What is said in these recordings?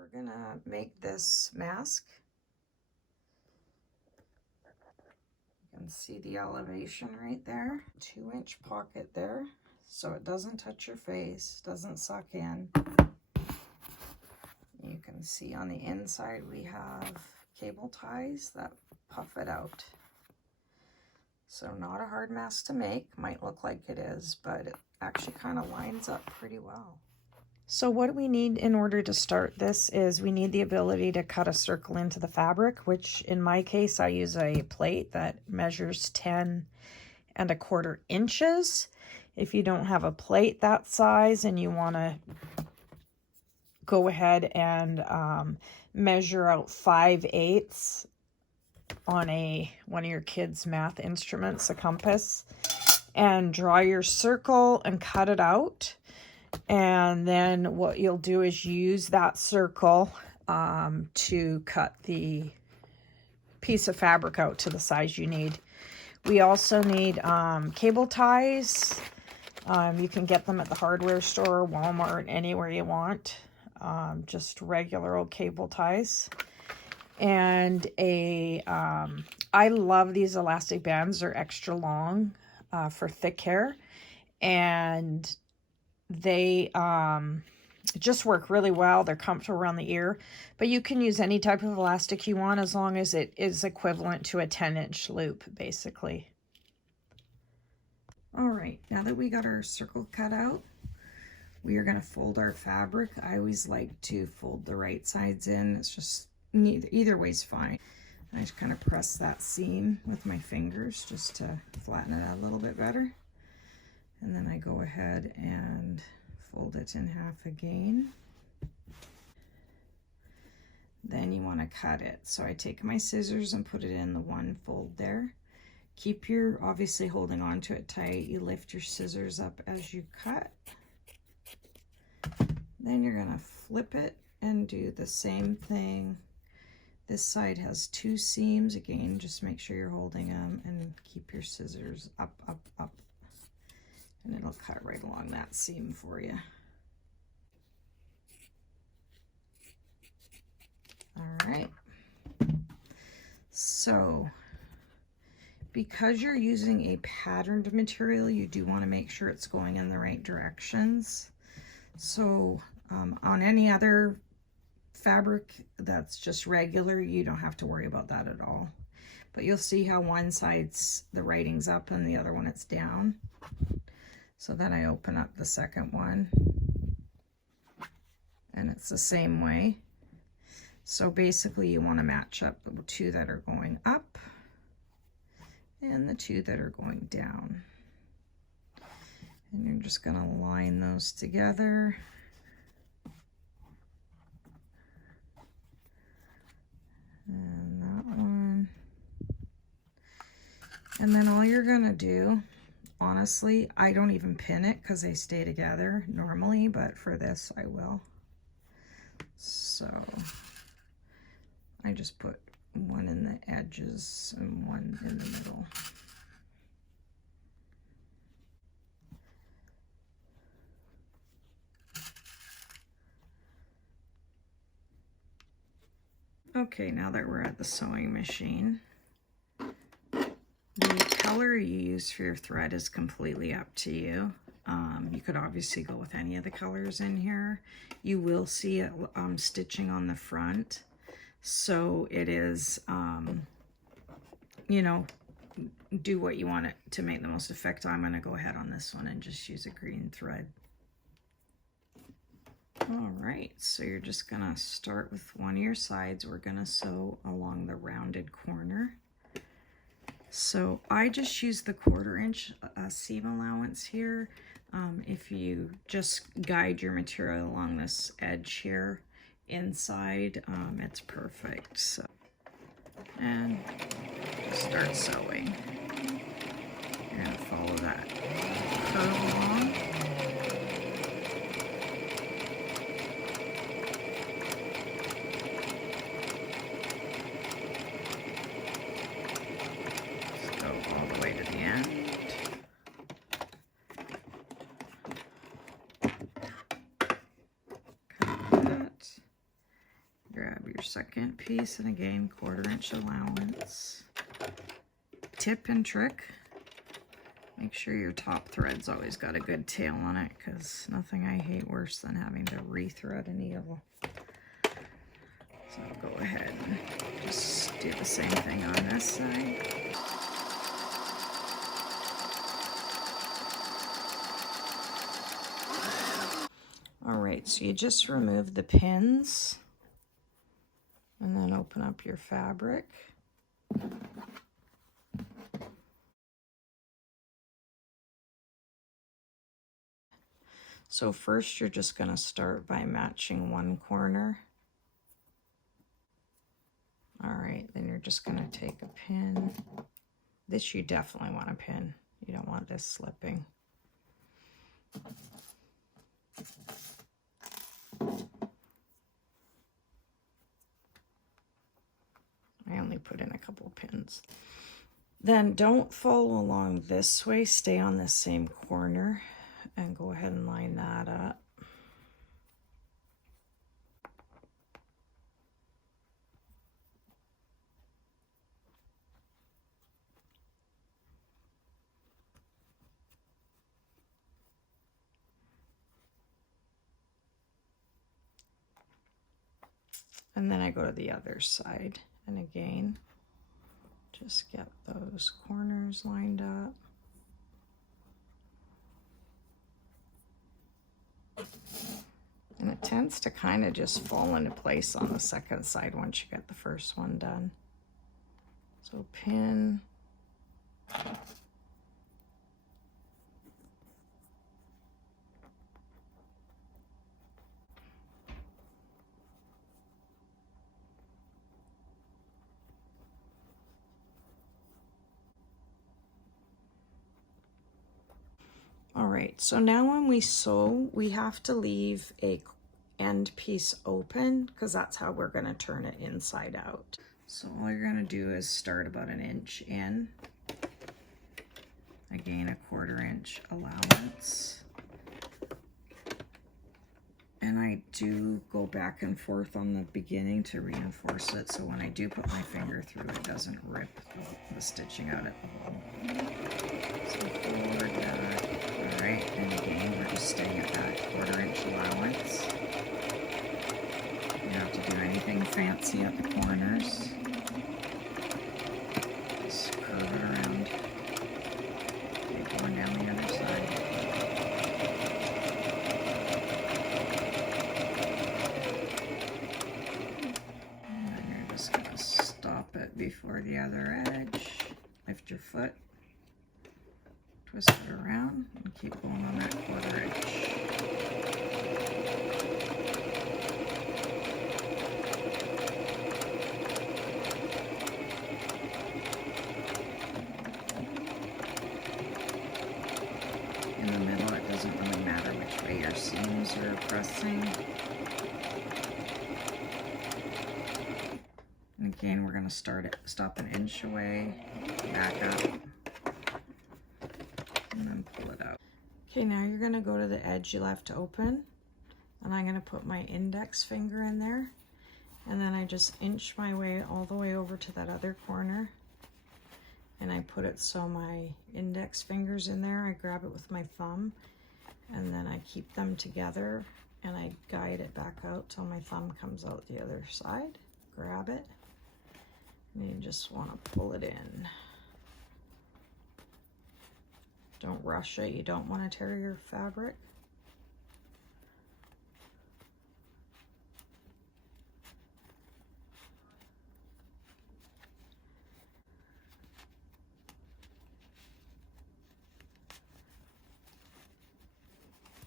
we're gonna make this mask. You can see the elevation right there. 2-inch pocket there, so it doesn't touch your face, doesn't suck in. You can see on the inside we have cable ties that puff it out. So not a hard mask to make, might look like it is, but it actually kind of lines up pretty well. So what we need in order to start this is we need the ability to cut a circle into the fabric, which in my case I use a plate that measures 10¼ inches. If you don't have a plate that size and you want to go ahead and measure out 5/8 on one of your kids' math instruments, a compass, and draw your circle and cut it out. And then what you'll do is use that circle to cut the piece of fabric out to the size you need. We also need cable ties. You can get them at the hardware store, Walmart, anywhere you want. Just regular old cable ties. And I love these elastic bands. They're extra long for thick hair. And they just work really well. They're comfortable around the ear, but you can use any type of elastic you want as long as it is equivalent to a 10-inch loop, basically. All right, now that we got our circle cut out, we are going to fold our fabric. I always like to fold the right sides in. It's just either way's fine. I just kind of press that seam with my fingers just to flatten it out a little bit better. And then I go ahead and fold it in half again. Then you want to cut it. So I take my scissors and put it in the one fold there. Keep your, obviously holding on to it tight. You lift your scissors up as you cut. Then you're going to flip it and do the same thing. This side has 2 seams. Again, just make sure you're holding them and keep your scissors up, up, up. And it'll cut right along that seam for you. All right. So, because you're using a patterned material, you do want to make sure it's going in the right directions. So, on any other fabric that's just regular, you don't have to worry about that at all. But you'll see how one side's the writing's up and the other one it's down. So then I open up the second one and it's the same way. So basically you want to match up the 2 that are going up and the 2 that are going down. And you're just going to line those together. And that one. And then all you're going to do, honestly, I don't even pin it because they stay together normally, but for this I will. So I just put one in the edges and one in the middle. Okay, now that we're at the sewing machine, the color you use for your thread is completely up to you. You could obviously go with any of the colors in here. You will see it stitching on the front. So it is, you know, do what you want it to make the most effect. I'm going to go ahead on this one and just use a green thread. All right, so you're just going to start with one of your sides. We're going to sew along the rounded corner. So I just use the 1/4 inch seam allowance here. If you just guide your material along this edge here inside, it's perfect. So, and start sewing. You're going to follow that curve along. your second piece, and again, 1/4 inch allowance. Tip and trick, make sure your top thread's always got a good tail on it, because nothing I hate worse than having to rethread a needle. So I'll go ahead and just do the same thing on this side. Alright, so you just remove the pins and then open up your fabric. So first you're just going to start by matching one corner. Alright, then you're just going to take a pin. This you definitely want a pin. You don't want this slipping. I only put in a couple pins. Then don't follow along this way, stay on the same corner and go ahead and line that up. And then I go to the other side, and again, just get those corners lined up. And it tends to kind of just fall into place on the second side once you get the first one done. So pin. All right, so now when we sew, we have to leave a end piece open because that's how we're going to turn it inside out. So all you're going to do is start about 1 inch in. Again, 1/4 inch allowance. And I do go back and forth on the beginning to reinforce it, so when I do put my finger through, it doesn't rip the stitching out at the hole. So forward that. Alright, and again, we're just staying at that 1/4 inch allowance. You don't have to do anything fancy at the corners. Just curve it around. Take one down the other side. It before the other edge, lift your foot, twist it around, and keep going on that 1/4 inch. In the middle, it doesn't really matter which way your seams are pressing. Again, we're going to stop 1 inch away, back up, and then pull it out. Okay, now you're going to go to the edge you left open, and I'm going to put my index finger in there, and then I just inch my way all the way over to that other corner, and I put it so my index finger's in there. I grab it with my thumb, and then I keep them together, and I guide it back out till my thumb comes out the other side. Grab it. And you just want to pull it in. Don't rush it. You don't want to tear your fabric.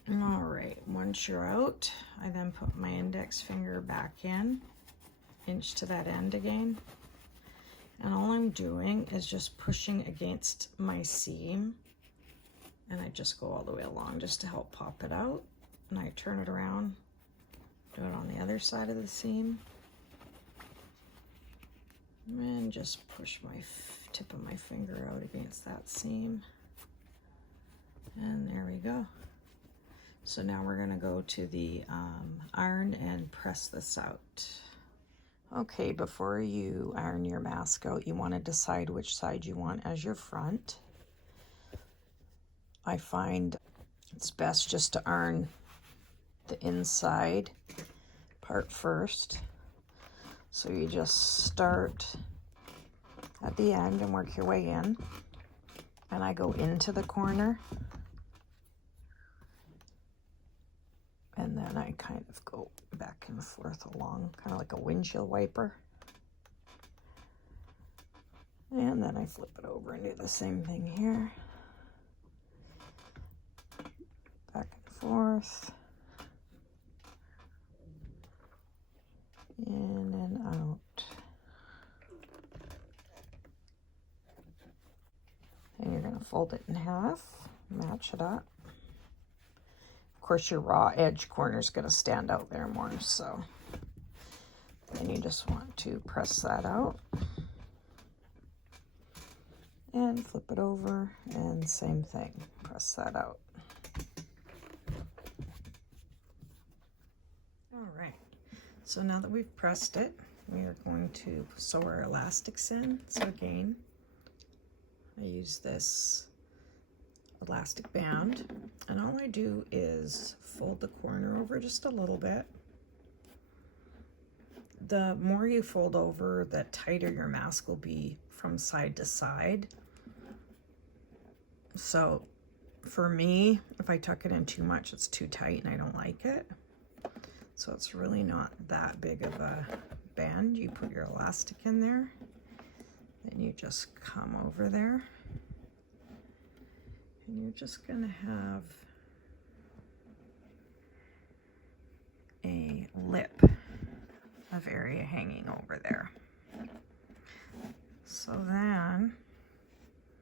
All right, once you're out, I then put my index finger back in, inch to that end again. And all I'm doing is just pushing against my seam, and I just go all the way along just to help pop it out. And I turn it around, do it on the other side of the seam, and just push my tip of my finger out against that seam. And there we go. So now we're going to go to the iron and press this out. Okay, before you iron your mask out, you want to decide which side you want as your front. I find it's best just to iron the inside part first. So you just start at the end and work your way in. And I go into the corner. And then I kind of go back and forth along, kind of like a windshield wiper. And then I flip it over and do the same thing here. Back and forth. In and out. And you're going to fold it in half, match it up. Of course, your raw edge corner is going to stand out there more, so then you just want to press that out and flip it over, and same thing, press that out. All right, so now that we've pressed it, we are going to sew our elastics in. So again, I use this elastic band, and all I do is fold the corner over just a little bit. The more you fold over, the tighter your mask will be from side to side. So for me, if I tuck it in too much, it's too tight and I don't like it. So it's really not that big of a band. You put your elastic in there, then you just come over there, and you're just gonna have a lip of area hanging over there. So then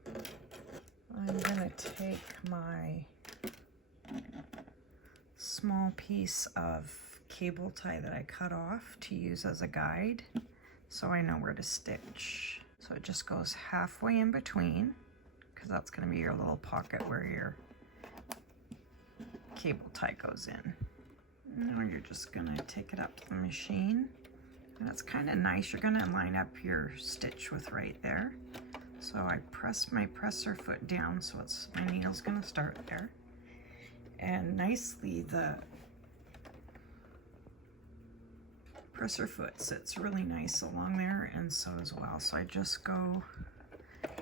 I'm gonna take my small piece of cable tie that I cut off to use as a guide, so I know where to stitch. So it just goes halfway in between, because that's going to be your little pocket where your cable tie goes in. Now you're just going to take it up to the machine, and it's kind of nice. You're going to line up your stitch with right there. So I press my presser foot down, so my needle's going to start there. And nicely, the presser foot sits really nice along there, and so as well. So I just go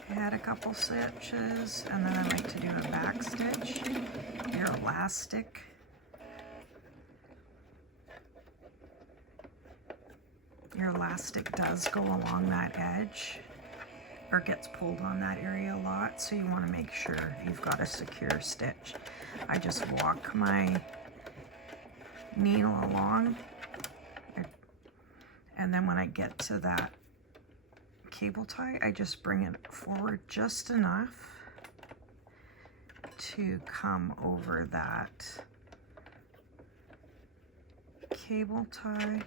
ahead a couple stitches, and then I like to do a back stitch. Your elastic, does go along that edge, or gets pulled on that area a lot, so you want to make sure you've got a secure stitch. I just walk my needle along, and then when I get to that cable tie, I just bring it forward just enough to come over that cable tie,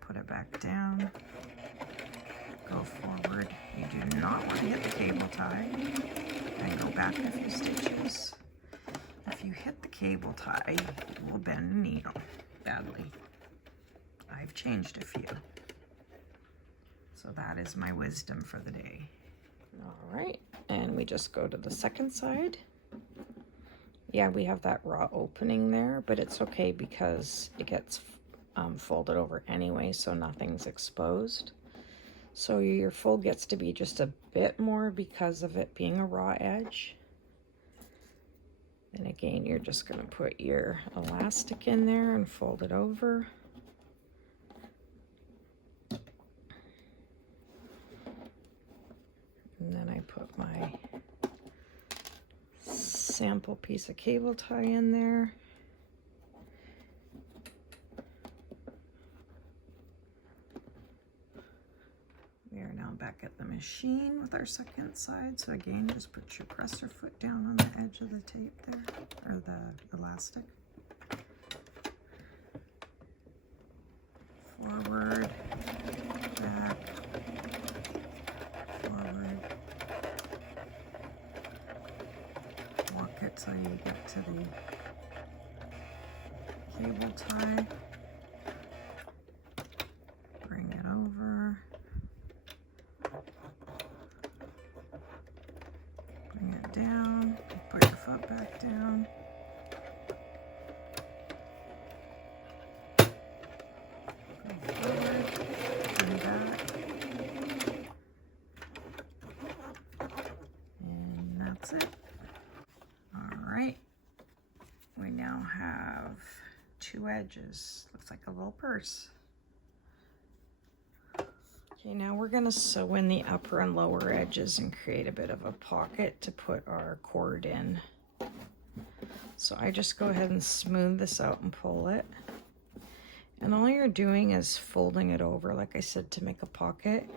put it back down, go forward. You do not want to hit the cable tie, and go back a few stitches. If you hit the cable tie, you will bend the needle badly. I've changed a few. So that is my wisdom for the day. All right, and we just go to the second side. Yeah, we have that raw opening there, but it's okay because it gets folded over anyway, so nothing's exposed. So your fold gets to be just a bit more because of it being a raw edge. And again, you're just going to put your elastic in there and fold it over. And then I put my sample piece of cable tie in there. We are now back at the machine with our second side. So again, just put your presser foot down on the edge of the tape there, or the elastic. Forward, back, forward. Walk it till you get to the cable tie. edges. Looks like a little purse. Okay, now we're going to sew in the upper and lower edges and create a bit of a pocket to put our cord in. So I just go ahead and smooth this out and pull it. And all you're doing is folding it over, like I said, to make a pocket.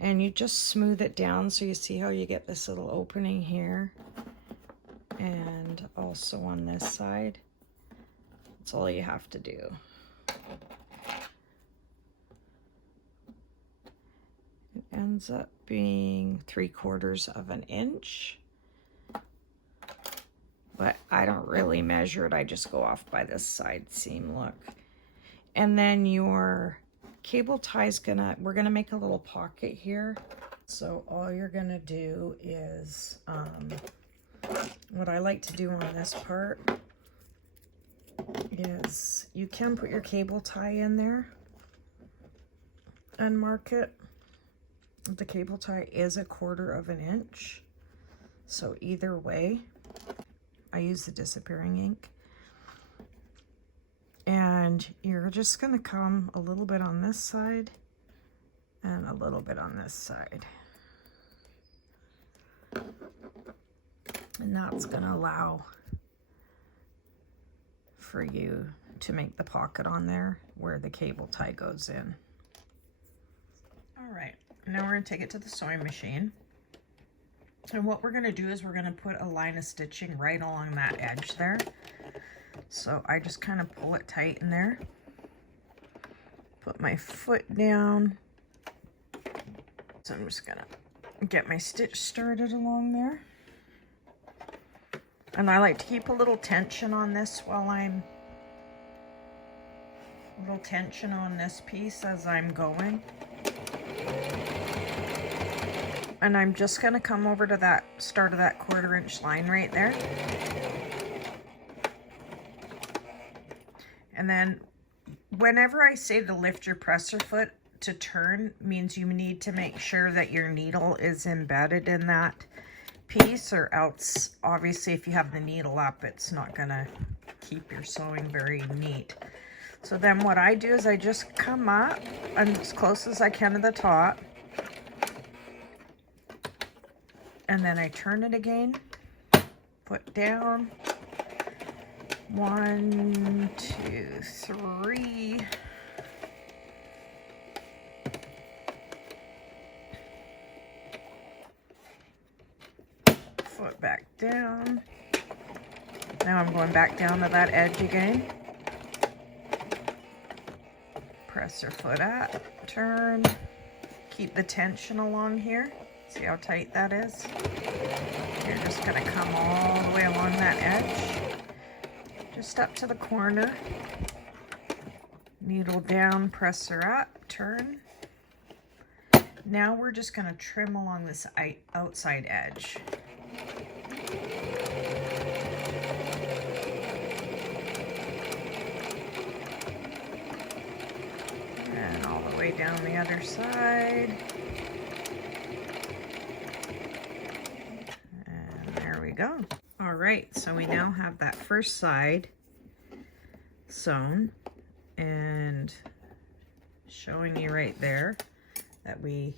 And you just smooth it down so you see how you get this little opening here. And also on this side. That's all you have to do. It ends up being 3/4 of an inch. But I don't really measure it. I just go off by this side seam, look. And then your cable tie's we're gonna make a little pocket here. So all you're gonna do is, what I like to do on this part is you can put your cable tie in there and mark it. The cable tie is 1/4 of an inch. So either way, I use the disappearing ink. And you're just going to come a little bit on this side and a little bit on this side. And that's going to allow for you to make the pocket on there where the cable tie goes in. All right, now we're going to take it to the sewing machine. And what we're going to do is we're going to put a line of stitching right along that edge there. So I just kind of pull it tight in there. Put my foot down. So I'm just going to get my stitch started along there. And I like to keep a little tension on this piece as I'm going. And I'm just going to come over to that start of that 1/4 inch line right there. And then whenever I say to lift your presser foot to turn, means you need to make sure that your needle is embedded in that piece, or else obviously if you have the needle up, it's not going to keep your sewing very neat. So then what I do is I just come up and as close as I can to the top. And then I turn it again, foot down, 1, 2, 3. Foot back down. Now I'm going back down to that edge again. Press your foot up, turn, keep the tension along here. See how tight that is? You're just going to come all the way along that edge, just up to the corner. Needle down, presser up, turn. Now we're just going to trim along this outside edge. And all the way down the other side. Go. All right, so we now have that first side sewn, and showing you right there that we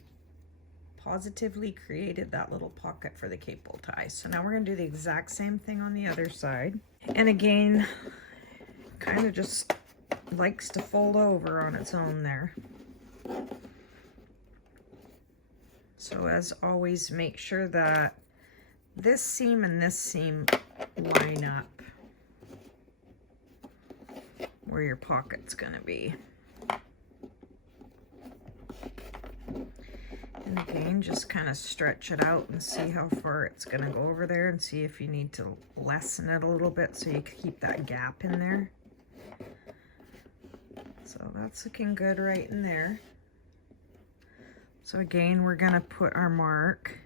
positively created that little pocket for the cable tie. So now we're going to do the exact same thing on the other side. And again, kind of just likes to fold over on its own there. So as always, make sure that this seam and this seam line up where your pocket's going to be. And again, just kind of stretch it out and see how far it's going to go over there, and see if you need to lessen it a little bit so you can keep that gap in there. So that's looking good right in there. So again, we're going to put our mark.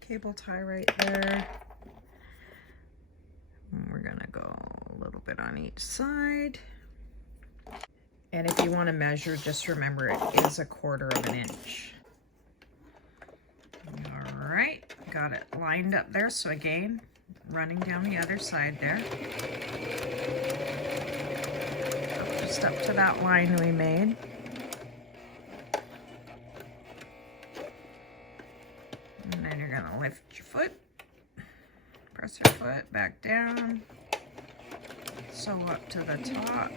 Cable tie right there. And we're gonna go a little bit on each side. And if you want to measure, just remember it is 1/4 of an inch. All right, got it lined up there. So again, running down the other side there. Just up to that line we made. And then you're gonna lift your foot, press your foot back down, sew up to the top,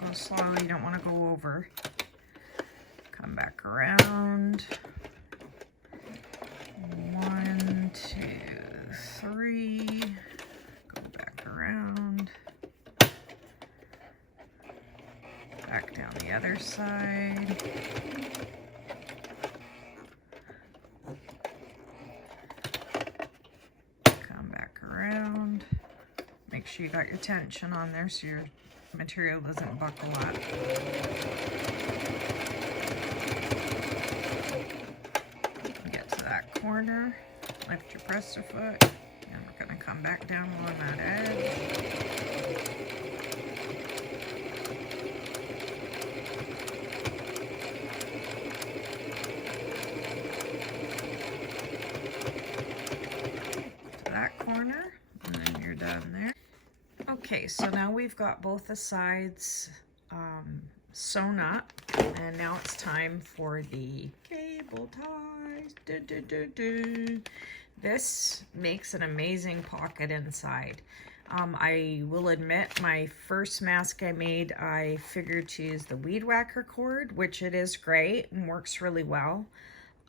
go slowly, you don't wanna go over. Come back around. 1, 2, 3, go back around, back down the other side, come back around, make sure you got your tension on there so your material doesn't buckle up. Corner, lift your presser foot, and we're going to come back down along that edge. To that corner, and then you're done there. Okay, so now we've got both the sides sewn up, and now it's time for the cable ties. This makes an amazing pocket inside. I will admit, my first mask I made, I figured to use the weed whacker cord, which it is great and works really well.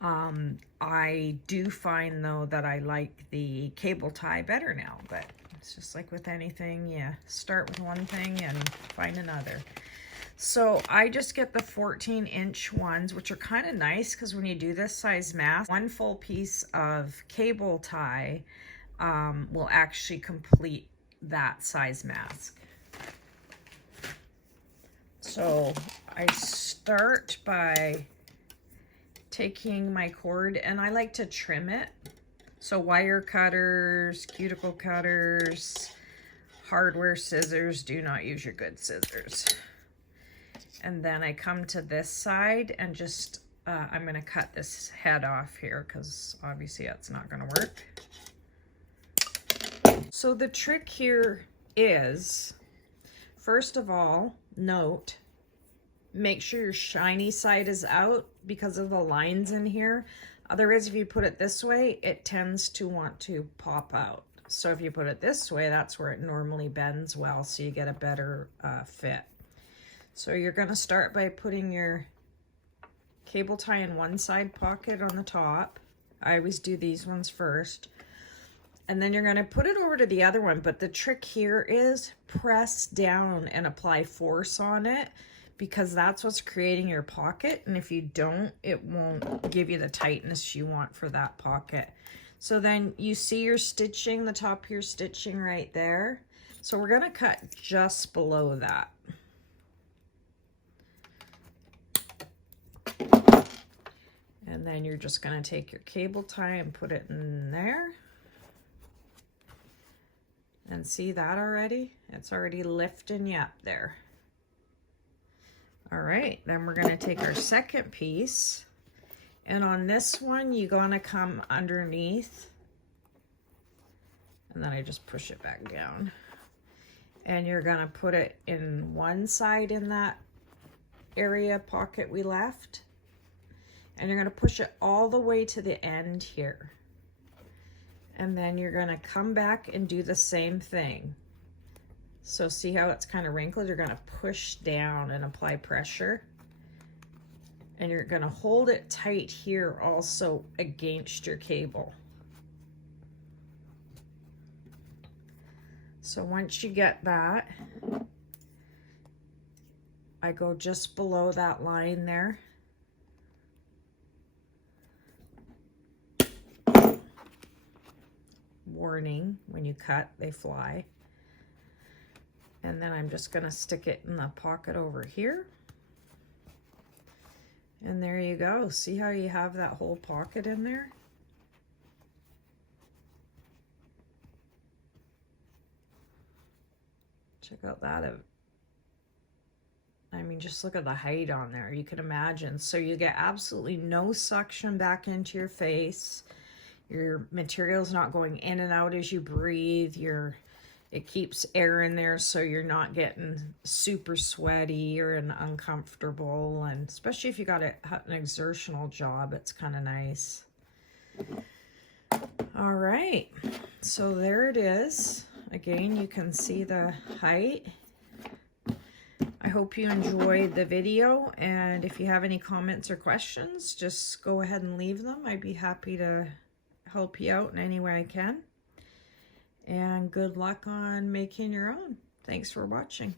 I do find though that I like the cable tie better now, but it's just like with anything, you start with one thing and find another. So I just get the 14-inch ones, which are kind of nice because when you do this size mask, one full piece of cable tie will actually complete that size mask. So I start by taking my cord, and I like to trim it. So wire cutters, cuticle cutters, hardware scissors, do not use your good scissors. And then I come to this side and just, I'm going to cut this head off here because obviously that's not going to work. So the trick here is, first of all, note, make sure your shiny side is out because of the lines in here. Otherwise, if you put it this way, it tends to want to pop out. So if you put it this way, that's where it normally bends well, so you get a better fit. So you're going to start by putting your cable tie in one side pocket on the top. I always do these ones first. And then you're going to put it over to the other one. But the trick here is press down and apply force on it, because that's what's creating your pocket. And if you don't, it won't give you the tightness you want for that pocket. So then you see your stitching, the top of your stitching right there. So we're going to cut just below that. And then you're just going to take your cable tie and put it in there. And see that already? It's already lifting you up there. All right, then we're going to take our second piece. And on this one, you're going to come underneath. And then I just push it back down. And you're going to put it in one side in that area pocket we left. And you're going to push it all the way to the end here. And then you're going to come back and do the same thing. So see how it's kind of wrinkled? You're going to push down and apply pressure. And you're going to hold it tight here also against your cable. So once you get that, I go just below that line there. Warning, when you cut, they fly. And then I'm just going to stick it in the pocket over here. And there you go. See how you have that whole pocket in there? Check out that. I mean, just look at the height on there. You can imagine. So you get absolutely no suction back into your face. Your material's not going in and out as you breathe. It keeps air in there so you're not getting super sweaty or uncomfortable. And especially if you got an exertional job, it's kind of nice. All right, so there it is. Again, you can see the height. I hope you enjoyed the video, and if you have any comments or questions, just go ahead and leave them. I'd be happy to help you out in any way I can. And good luck on making your own. Thanks for watching.